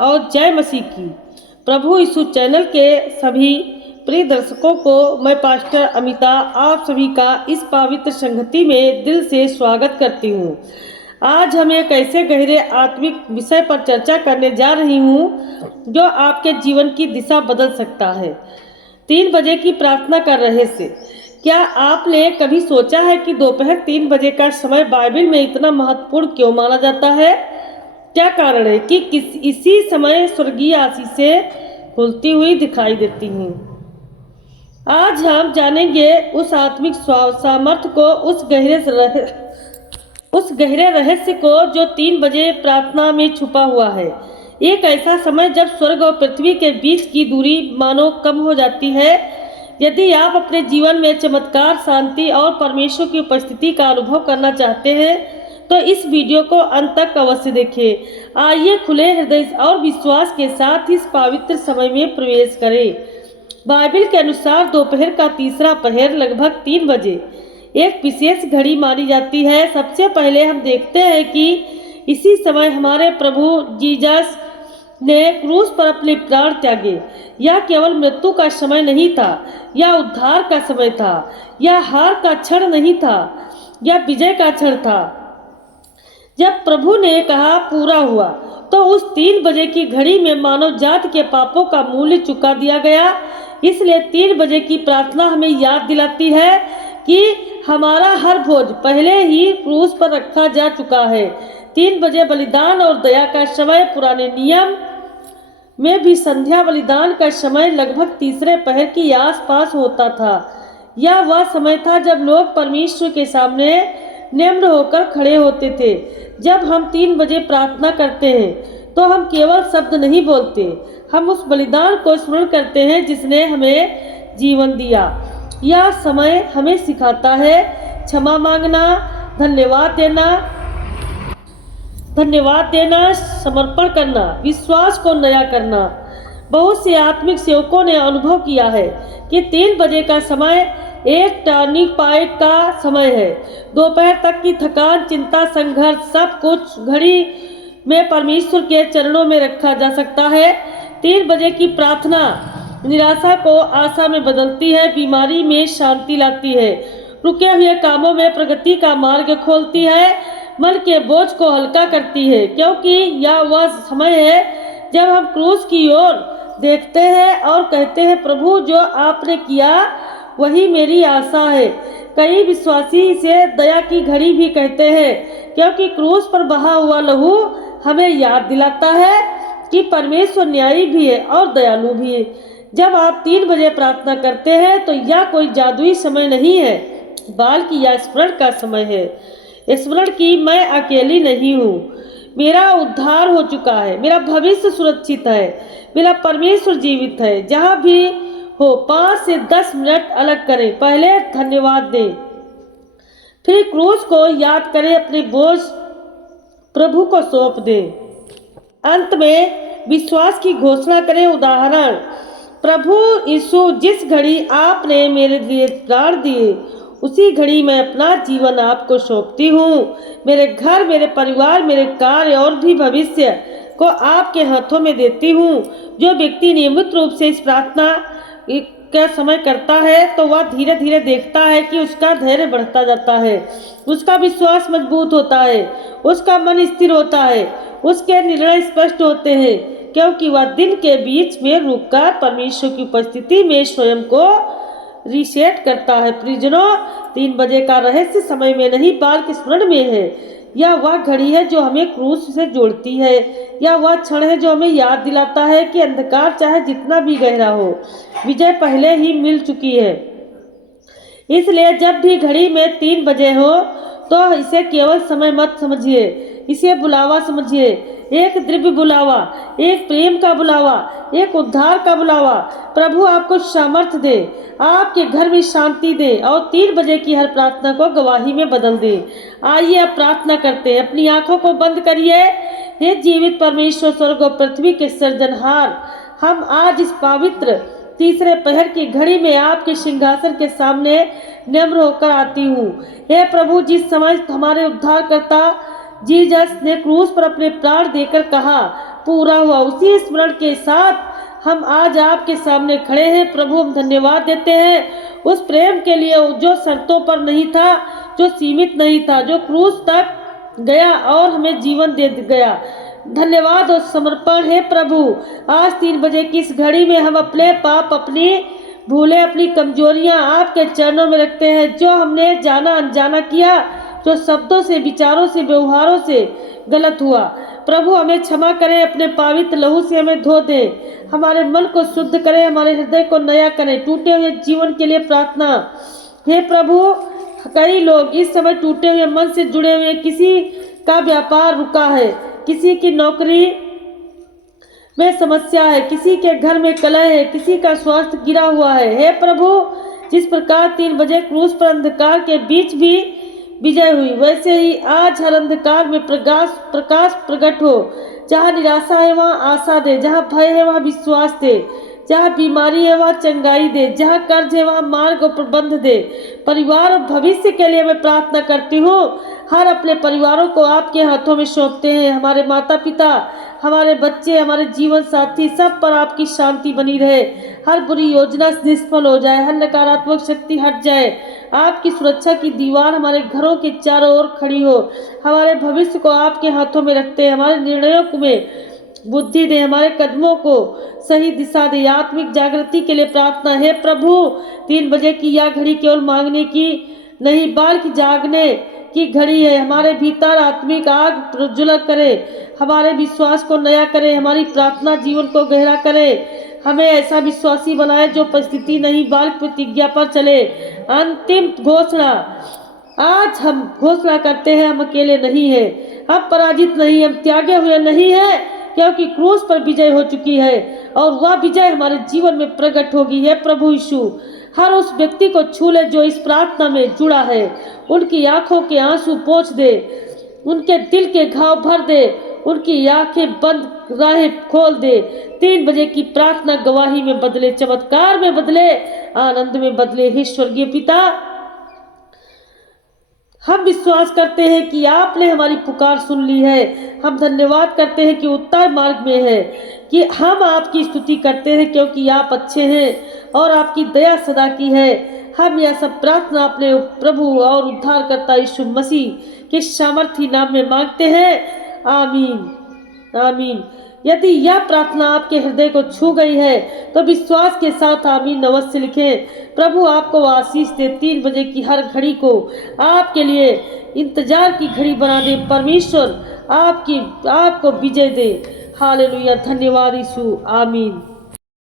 और जय मसीह की। प्रभु यीशु चैनल के सभी प्रिय दर्शकों को मैं पास्टर अमिता आप सभी का इस पवित्र संगति में दिल से स्वागत करती हूँ। आज हम एक ऐसे गहरे आत्मिक विषय पर चर्चा करने जा रही हूँ जो आपके जीवन की दिशा बदल सकता है। 3 बजे की प्रार्थना का रहस्य। क्या आपने कभी सोचा है कि दोपहर 3 बजे का समय बाइबल में इतना महत्वपूर्ण क्यों माना जाता है? क्या कारण है कि इसी समय स्वर्गीय आशीषें खुलती हुई दिखाई देती हैं। आज हम जानेंगे उस आत्मिक सामर्थ्य को, उस गहरे रहस्य को जो 3 बजे प्रार्थना में छुपा हुआ है। एक ऐसा समय जब स्वर्ग और पृथ्वी के बीच की दूरी मानो कम हो जाती है। यदि आप अपने जीवन में चमत्कार, शांति और परमेश्वर की उपस्थिति का अनुभव करना चाहते हैं तो इस वीडियो को अंत तक अवश्य देखें। आइए खुले हृदय और विश्वास के साथ इस पवित्र समय में प्रवेश करें। बाइबल के अनुसार दोपहर का तीसरा पहर लगभग 3 बजे एक विशेष घड़ी मानी जाती है। सबसे पहले हम देखते हैं कि इसी समय हमारे प्रभु जीसस ने क्रूस पर अपने प्राण त्यागे। यह केवल मृत्यु का समय नहीं था, यह उद्धार का समय था। यह हार का क्षण नहीं था, यह विजय का क्षण था। जब प्रभु ने कहा पूरा हुआ तो उस 3 बजे की घड़ी में मानव जाति के पापों का मूल्य चुका दिया गया। इसलिए 3 बजे की प्रार्थना हमें याद दिलाती है कि हमारा हर बोझ पहले ही क्रूस पर रखा जा चुका है। 3 बजे बलिदान और दया का समय। पुराने नियम में भी संध्या बलिदान का समय लगभग तीसरे पहर के आसपास होता था। यह वह समय था जब लोग परमेश्वर के सामने निम्र होकर खड़े होते थे। जब हम 3 बजे प्रार्थना करते हैं तो हम केवल शब्द नहीं बोलते, हम उस बलिदान को स्मरण करते हैं जिसने हमें जीवन दिया। यह समय हमें सिखाता है क्षमा मांगना, धन्यवाद देना, समर्पण करना, विश्वास को नया करना। बहुत से आत्मिक सेवकों ने अनुभव किया है कि 3 बजे का समय एक टर्निंग पॉइंट का समय है। दोपहर तक की थकान, चिंता, संघर्ष सब कुछ घड़ी में परमेश्वर के चरणों में रखा जा सकता है। 3 बजे की प्रार्थना निराशा को आशा में बदलती है, बीमारी में शांति लाती है, रुके हुए कामों में प्रगति का मार्ग खोलती है, मन के बोझ को हल्का करती है। क्योंकि यह वह समय है जब हम क्रूस की ओर देखते हैं और कहते हैं प्रभु जो आपने किया वही मेरी आशा है। कई विश्वासी इसे दया की घड़ी भी कहते हैं क्योंकि क्रूस पर बहा हुआ लहू हमें याद दिलाता है कि परमेश्वर न्यायी भी है और दयालु भी है। जब आप 3 बजे प्रार्थना करते हैं तो यह कोई जादुई समय नहीं है, बल्कि यह स्मरण का समय है। स्मरण की मैं अकेली नहीं हूँ, मेरा उद्धार हो चुका है, मेरा भविष्य सुरक्षित है, मेरा परमेश्वर जीवित है। जहाँ भी हो 5 से 10 मिनट अलग करें, पहले धन्यवाद दें, फिर क्रूस को याद करें, अपने बोझ प्रभु को सौंप दें। अंत में विश्वास की घोषणा करें। उदाहरण, प्रभु यीशु जिस घड़ी आपने मेरे लिए प्राण दिए उसी घड़ी मैं अपना जीवन आपको सौंपती हूँ। मेरे घर, मेरे परिवार, मेरे कार्य और भी भविष्य को आपके हाथों में देती हूँ। जो व्यक्ति नियमित रूप से इस प्रार्थना का समय करता है तो वह धीरे धीरे देखता है कि उसका धैर्य बढ़ता जाता है, उसका विश्वास मजबूत होता है, उसका मन स्थिर होता है, उसके निर्णय स्पष्ट होते हैं, क्योंकि वह दिन के बीच में रुककर परमेश्वर की उपस्थिति में स्वयं को रीसेट करता है। प्रियजनों, 3 बजे का रहस्य समय में नहीं बल्कि स्मरण में है। यह वह घड़ी है जो हमें क्रूस से जोड़ती है। यह वह क्षण है जो हमें याद दिलाता है कि अंधकार चाहे जितना भी गहरा हो, विजय पहले ही मिल चुकी है। इसलिए जब भी घड़ी में 3 बजे हो तो इसे केवल समय मत समझिए, इसे बुलावा समझिए। एक दिव्य बुलावा, एक प्रेम का बुलावा, एक उद्धार का बुलावा। प्रभु आपको सामर्थ्य दे, आपके घर में शांति दे और 3 बजे की हर प्रार्थना को गवाही में बदल दे। आइए अब प्रार्थना करते हैं। अपनी आंखों को बंद करिए। हे जीवित परमेश्वर, स्वर्ग और पृथ्वी के सृजनहार, हम आज इस पवित्र तीसरे पहर की घड़ी में आपके सिंहासन के सामने नम्र होकर आती हूँ। हे प्रभु, जिस समय हमारे उद्धारकर्ता जीसस ने क्रूस पर अपने प्राण देकर कहा पूरा हुआ। उसी स्मरण के साथ हम आज आपके सामने खड़े हैं। प्रभु, हम धन्यवाद देते हैं उस प्रेम के लिए जो शर्तों पर नहीं था, जो सीमित नहीं था, जो क्रूस तक गया और हमें जीवन दे गया। धन्यवाद और समर्पण है प्रभु। आज 3 बजे की इस घड़ी में हम अपने पाप, अपनी भूलें, अपनी कमजोरियां आपके चरणों में रखते हैं। जो हमने जाना अनजाना किया, जो शब्दों से, विचारों से, व्यवहारों से गलत हुआ, प्रभु हमें क्षमा करें। अपने पवित्र लहू से हमें धो दें। हमारे मन को शुद्ध करें, हमारे हृदय को नया करें। टूटे हुए जीवन के लिए प्रार्थना हे प्रभु। कई लोग इस समय टूटे हुए मन से जुड़े हुए, किसी का व्यापार रुका है, किसी की नौकरी में समस्या है, किसी के घर में कलह है, किसी का स्वास्थ्य गिरा हुआ है। हे प्रभु, जिस प्रकार 3 बजे क्रूस पर अंधकार के बीच भी विजय हुई, वैसे ही आज हर अंधकार में प्रकाश प्रकट हो। जहाँ निराशा है वहाँ आशा दे, जहाँ भय है वहाँ विश्वास दे, जहाँ बीमारी है वहाँ चंगाई दे, जहाँ कर्ज है वहाँ मार्ग और प्रबंध दे। परिवार और भविष्य के लिए मैं प्रार्थना करती हूँ। हर अपने परिवारों को आपके हाथों में सौंपते हैं। हमारे माता पिता, हमारे बच्चे, हमारे जीवन साथी, सब पर आपकी शांति बनी रहे। हर बुरी योजना निष्फल हो जाए, हर नकारात्मक शक्ति हट जाए। आपकी सुरक्षा की दीवार हमारे घरों के चारों ओर खड़ी हो। हमारे भविष्य को आपके हाथों में रखते हैं। हमारे निर्णयों में बुद्धि दे, हमारे कदमों को सही दिशा दे। आत्मिक जागृति के लिए प्रार्थना है प्रभु। 3 बजे की यह घड़ी केवल मांगने की नहीं, बल्कि जागने की घड़ी है। हमारे भीतर आत्मिक आग प्रज्वलित करे, हमारे विश्वास को नया करे, हमारी प्रार्थना जीवन को गहरा करे। हमें ऐसा विश्वासी बनाए जो परिस्थिति नहीं बल्कि प्रतिज्ञा पर चले। अंतिम घोषणा, आज हम घोषणा करते हैं, हम अकेले नहीं है, हम पराजित नहीं, हम त्यागे हुए नहीं है, क्योंकि क्रूस पर विजय हो चुकी है और वह विजय हमारे जीवन में प्रकट होगी। है प्रभु यीशु, हर उस व्यक्ति को छू ले जो इस प्रार्थना में जुड़ा है। उनकी आंखों के आंसू पोंछ दे, उनके दिल के घाव भर दे, उनकी आंखें बंद राहें खोल दे। 3 बजे की प्रार्थना गवाही में बदले, चमत्कार में बदले, आनंद में बदले। हे स्वर्गीय पिता, हम विश्वास करते हैं कि आपने हमारी पुकार सुन ली है। हम धन्यवाद करते हैं कि उत्तर मार्ग में है, कि हम आपकी स्तुति करते हैं क्योंकि आप अच्छे हैं और आपकी दया सदा की है। हम यह सब प्रार्थना अपने प्रभु और उद्धारकर्ता यीशु मसीह के सामर्थी नाम में मांगते हैं। आमीन, आमीन। यदि यह प्रार्थना आपके हृदय को छू गई है तो विश्वास के साथ आमीन अवश्य लिखें। प्रभु आपको आशीष दे। 3 बजे की हर घड़ी को आपके लिए इंतजार की घड़ी बना दे। परमेश्वर आपको विजय दे। हालेलुया, धन्यवाद यीशु, आमीन।